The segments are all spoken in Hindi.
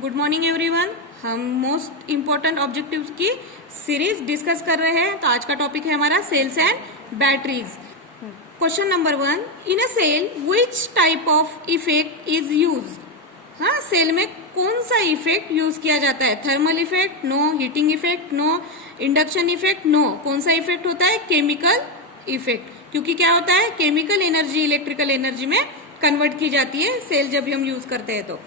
Good morning everyone. हम मोस्ट इम्पोर्टेंट ऑब्जेक्टिव्स की सीरीज डिस्कस कर रहे हैं। तो आज का टॉपिक है हमारा cells and batteries. Question number 1, in a cell which type of effect is use. हाँ, सेल में कौन सा इफेक्ट यूज किया जाता है? Thermal effect, no. Heating effect, no. Induction effect, no. कौन सा इफेक्ट होता है? Chemical effect. क्योंकि क्या होता है, केमिकल एनर्जी इलेक्ट्रिकल एनर्जी में कन्वर्ट की जाती है सेल जब भी हम यूज करते हैं। तो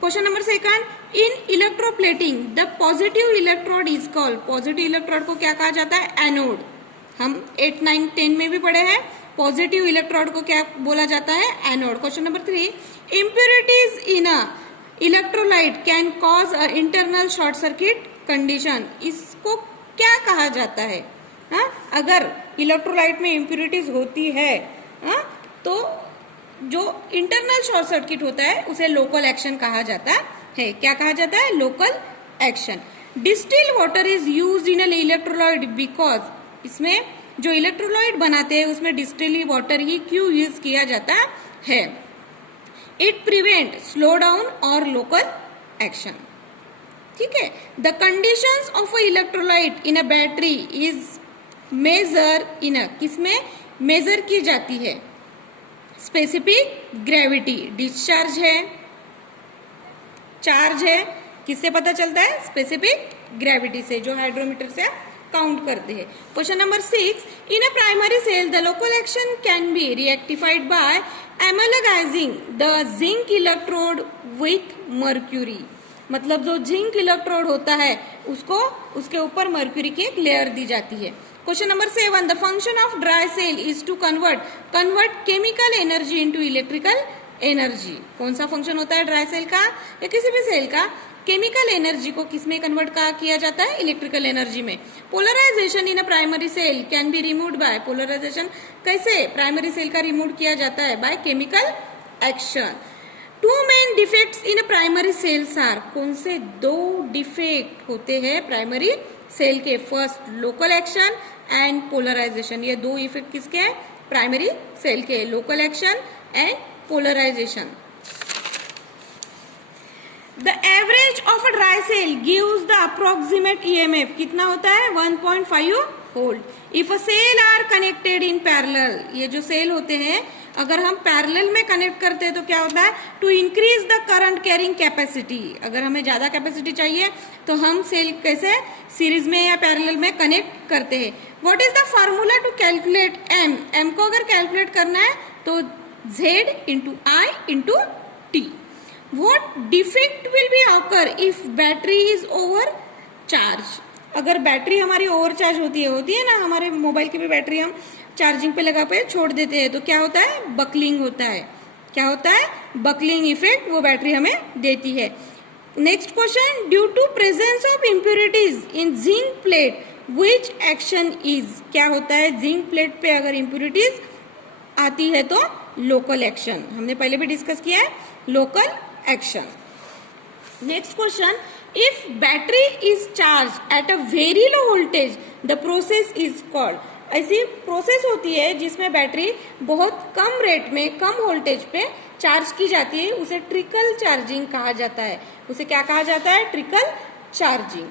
question number 2, in electroplating the positive electrode is called. Positive electrode को क्या कहा जाता है? एनोड। हम 8, 9, 10 में भी पढ़े हैं। पॉजिटिव इलेक्ट्रोड को क्या बोला जाता है? Anode. Question number 3, impurities in a electrolyte can cause a internal short circuit condition. इसको क्या कहा जाता है? अगर इलेक्ट्रोलाइट में इम्प्योरिटीज होती है तो जो इंटरनल शॉर्ट सर्किट होता है उसे लोकल एक्शन कहा जाता है। क्या कहा जाता है? Local action. Distil water is used in an electrolyte because, इसमें जो इलेक्ट्रोलाइट बनाते हैं उसमें डिस्टिल वाटर ही क्यों यूज किया जाता है? It prevent slow down or local action. ठीक है। The conditions of a electrolyte in a battery is measure in a, किसमें मेजर की जाती है? Specific gravity. डिस्चार्ज है, चार्ज है, किससे पता चलता है? स्पेसिफिक ग्रेविटी से, जो हाइड्रोमीटर से काउंट करते हैं। Question number 6, in a primary cell the local action can be rectified by amalgamating the zinc electrode with mercury. मतलब जो जिंक इलेक्ट्रोड होता है उसको, उसके ऊपर मर्क्यूरी की एक लेयर दी जाती है। Question number 7, the function of dry cell is to convert chemical energy into electrical energy. कौन सा फंक्शन होता है ड्राई सेल का या किसी भी सेल का? केमिकल एनर्जी को किसमें कन्वर्ट किया जाता है? इलेक्ट्रिकल एनर्जी में। Polarisation in a primary cell can be removed by, polarisation कैसे प्राइमरी सेल का रिमूव किया जाता है? By chemical action. Two main defects in primary cells are, कौन से दो डिफेक्ट होते हैं प्राइमरी सेल के? First local action and polarisation. ये दो इफेक्ट किसके हैं? प्राइमरी सेल के, local action and polarisation. The average of a dry cell gives the approximate EMF कितना होता है? 1.5 volt. If a cell are connected in parallel, ये जो सेल होते हैं अगर हम पैरेलल में कनेक्ट करते हैं तो क्या होता है? To increase the current carrying capacity. अगर हमें ज्यादा कैपेसिटी चाहिए तो हम सेल कैसे सीरीज में या पैरेलल में कनेक्ट करते हैं। What is the formula to calculate M? M को अगर कैलकुलेट करना है तो Z into I into T. What defect will be occur if battery is over charge? अगर बैटरी हमारी ओवर चार्ज होती है ना, हमारे मोबाइल की भी बैटरी हम चार्जिंग पे लगा पे छोड़ देते हैं तो क्या होता है? बकलिंग होता है। क्या होता है? बकलिंग इफेक्ट वो बैटरी हमें देती है। Next question, due to presence of impurities in zinc plate which action is. क्या होता है? जिंक प्लेट पे अगर इम्प्योरिटीज आती है तो लोकल एक्शन। हमने पहले भी डिस्कस किया है, local action. Next question, if battery is charge at a very low voltage the process is called. ऐसी प्रोसेस होती है जिसमें बैटरी बहुत कम रेट में, कम वोल्टेज पे चार्ज की जाती है, उसे ट्रिकल चार्जिंग कहा जाता है। उसे क्या कहा जाता है? Trickle charging.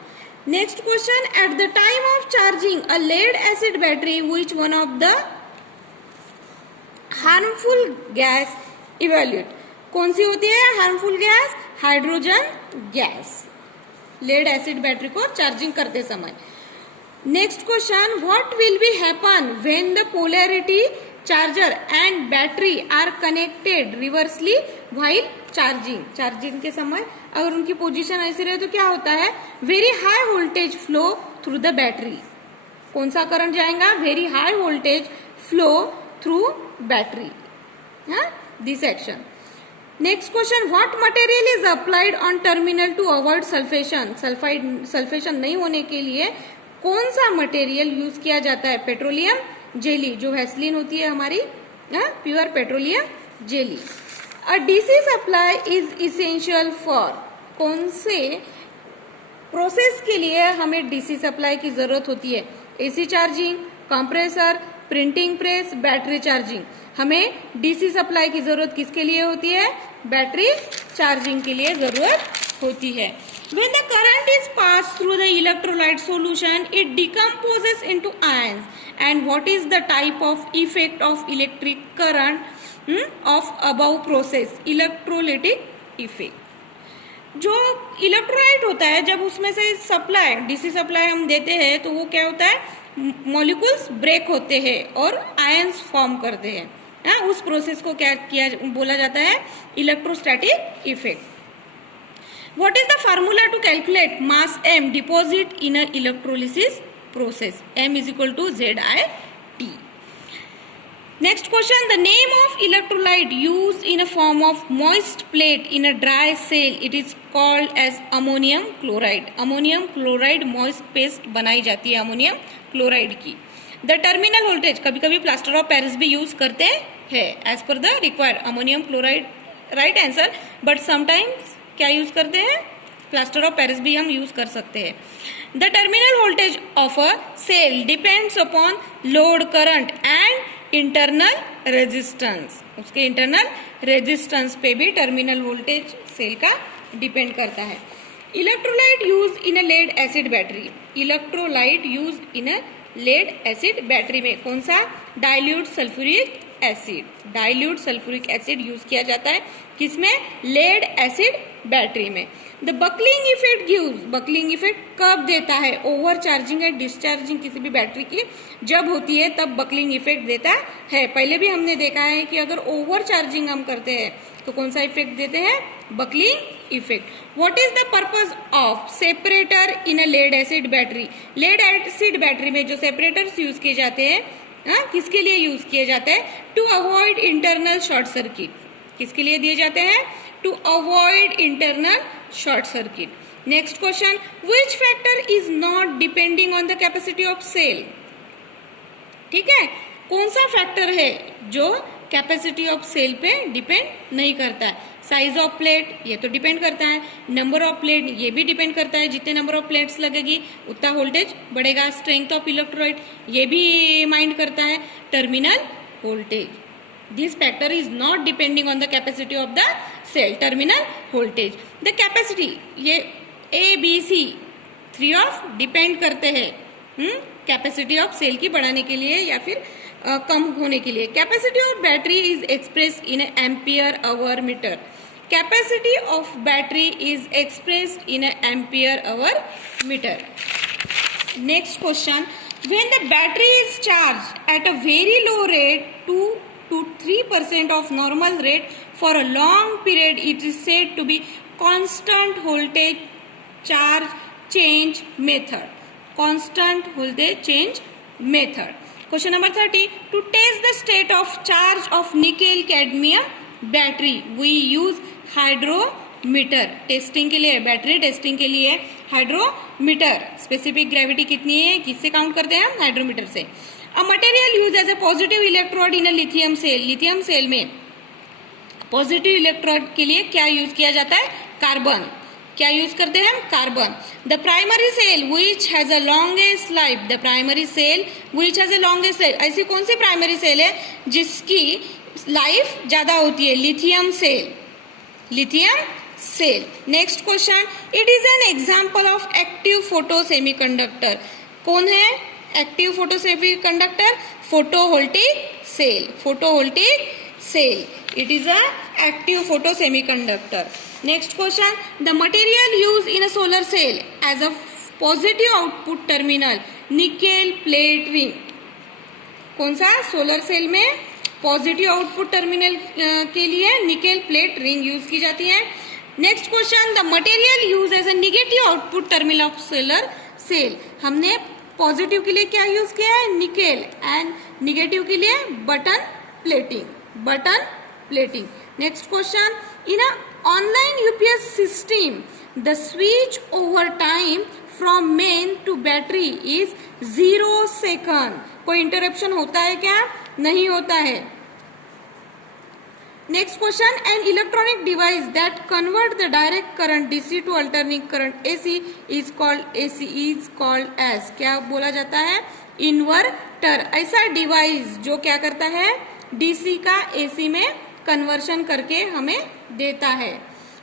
Next question, at the time of charging a lead acid battery which one of the harmful gas evolute. कौन सी होती है harmful gas? Hydrogen gas, lead acid battery को चार्जिंग करते समय। Next question, what will be happen when the polarity charger and battery are connected reversely while charging. Charging के समय अगर उनकी पोजीशन ऐसी रहे तो क्या होता है? Very high voltage flow through the battery. कौन सा करंट जाएगा? Very high voltage flow through battery. This action. Next question, what material is applied on terminal to avoid sulphation. Sulphation नहीं होने के लिए कौन सा मटेरियल यूज किया जाता है? पेट्रोलियम जेली, जो वैसलीन होती है हमारी, pure petroleum jelly. A DC supply is essential for, कौन से प्रोसेस के लिए हमें डीसी सप्लाई की जरूरत होती है? AC charging, compressor, printing press, battery charging. हमें डीसी सप्लाई की जरूरत किसके लिए होती है? बैटरी चार्जिंग के लिए जरूरत होती है। When the current is passed through the electrolyte solution, it decomposes into ions. And what is the type of effect of electric current of above process? Electrolytic effect. जो इलेक्ट्रोलाइट होता है जब उसमें से सप्लाई डीसी सप्लाई हम देते हैं तो वो क्या होता है, मॉलिक्यूल्स ब्रेक होते हैं और आयंस फॉर्म करते हैं। उस प्रोसेस को क्या किया बोला जाता है, electrostatic effect. What is the formula to calculate mass m deposit in a electrolysis process? m is equal to ZIT। Next question, the name of electrolyte used in a form of moist plate in a dry cell, it is called as ammonium chloride. Ammonium chloride moist paste बनाई जाती है अमोनियम क्लोराइड की। The terminal voltage, कभी कभी प्लास्टर ऑफ पेरिस भी यूज करते हैं as per the required ammonium chloride, right answer. But sometimes क्या यूज करते हैं, प्लास्टर ऑफ पेरिस भी हम यूज कर सकते हैं। The terminal voltage of a cell depends upon load current and internal resistance, उसके इंटरनल रेजिस्टेंस पे भी टर्मिनल वोल्टेज सेल का डिपेंड करता है। Electrolyte use in a lead acid battery, electrolyte use in a lead acid battery में कौन सा, dilute sulphuric acid, dilute sulphuric acid use किया जाता है किसमें, लेड एसिड बैटरी में। The buckling effect gives, buckling effect कब देता है, ओवर चार्जिंग एंड डिस्चार्जिंग किसी भी बैटरी की जब होती है तब बकलिंग इफेक्ट देता है। पहले भी हमने देखा है कि अगर ओवर चार्जिंग हम करते हैं तो कौन सा इफेक्ट देते हैं, buckling effect. What is the purpose of separator in a lead acid battery, lead acid battery में जो सेपरेटर्स यूज किए जाते हैं किसके लिए यूज किए जाते हैं, to avoid internal short circuit, किसके लिए दिए जाते हैं, to avoid internal short circuit. Next question, which factor is not depending on the capacity of cell, ठीक है, कौन सा फैक्टर है जो कैपेसिटी ऑफ सेल पे डिपेंड नहीं करता है, साइज ऑफ प्लेट ये तो डिपेंड करता है, नंबर ऑफ प्लेट ये भी डिपेंड करता है, जितने नंबर ऑफ प्लेट्स लगेगी उतना वोल्टेज बढ़ेगा, स्ट्रेंथ ऑफ इलेक्ट्रोलाइट ये भी माइंड करता है, terminal voltage, this factor is not depending on the capacity of the cell, terminal voltage. The capacity ये ABC 3 ऑफ डिपेंड करते हैं कैपेसिटी ऑफ सेल की बढ़ाने के लिए या फिर कम होने के लिए। Capacity of battery is express in ampere hour meter, capacity of battery is expressed in ampere hour meter. Next question, when the battery is charge at a very low rate 2 to 3% of normal rate for a long period, it is said to be constant voltage charge change method, constant voltage change method। Question number 30, to test the state of charge of nickel cadmium battery we use hydrometer, testing के लिए, बैटरी टेस्टिंग के लिए हाइड्रोमीटर, स्पेसिफिक ग्रेविटी कितनी है किससे काउंट करते हैं हम, हाइड्रोमीटर से। A material use as a positive electrode in a lithium cell, lithium cell में पॉजिटिव इलेक्ट्रोड के लिए क्या यूज किया जाता है, कार्बन, क्या यूज करते हैं हम, carbon. The primary cell which has a longest life, the primary cell which has a longest life, ऐसी कौन सी प्राइमरी सेल है जिसकी लाइफ ज्यादा होती है, lithium cell, lithium cell. Next question, it is an example of active photo semiconductor, कौन है active photo semiconductor, photovoltaic cell, photovoltaic cell, it is a active photo semiconductor। Next question, the material used in a solar cell as a positive output terminal, nickel plate ring, कौन सा, सोलर सेल में पॉजिटिव आउटपुट टर्मिनल के लिए निकेल प्लेट रिंग यूज की जाती है। Next question, the material use as a negative output terminal of solar cell, हमने पॉजिटिव के लिए क्या यूज किया है, निकेल, एंड निगेटिव के लिए button plating, button plating. Next question, in a online UPS system the switch over time from main to battery is 0 second, कोई इंटरप्शन होता है क्या, नहीं होता है। Next question, an electronic device that convert the direct current DC to alternating current AC is called as, क्या बोला जाता है, इन्वर्टर। ऐसा डिवाइस जो क्या करता है, डीसी का एसी में कन्वर्शन करके हमें देता है,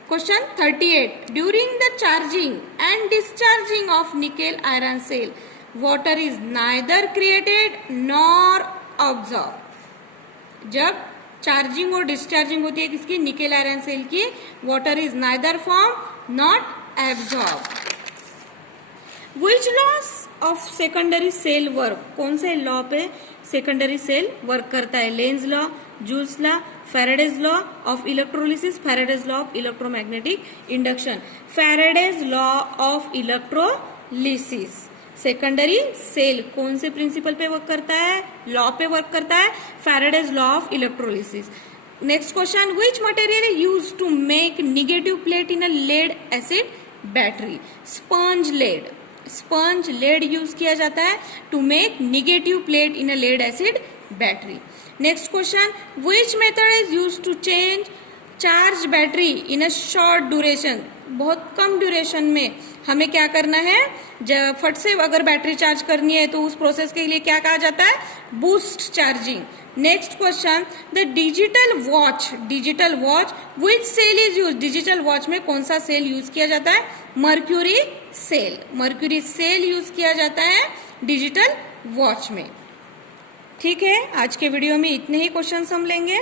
question 38. During the charging and discharging of nickel iron cell water is neither created nor absorb. जब चार्जिंग और डिस्चार्जिंग होती है किसकी, निकेल आयरन सेल की, water is neither form not absorb. Which laws of secondary cell work, कौन से लॉ पे सेकेंडरी सेल वर्क करता है? Lenz law, Joule's law, Faraday's law of electrolysis, Faraday's law of electromagnetic induction. Faraday's law of electrolysis. Secondary cell कौन से प्रिंसिपल पे वर्क करता है? लॉ पे वर्क करता है, Faraday's law of electrolysis. Next question, which material use to make negative plate in a lead acid battery? Sponge lead. Sponge lead use किया जाता है to make negative plate in a lead acid battery. Next question, which method is use to change charge battery in a short duration? बहुत कम ड्यूरेशन में हमें क्या करना है, जब फट से अगर बैटरी चार्ज करनी है तो उस प्रोसेस के लिए क्या कहा जाता है? Boost charging. Next question, the digital watch. Digital watch which cell is use? Digital watch में कौन सा सेल यूज किया जाता है? Mercury cell. Mercury cell use किया जाता है डिजिटल वॉच में. ठीक है, आज के वीडियो में इतने ही क्वेश्चन हम लेंगे.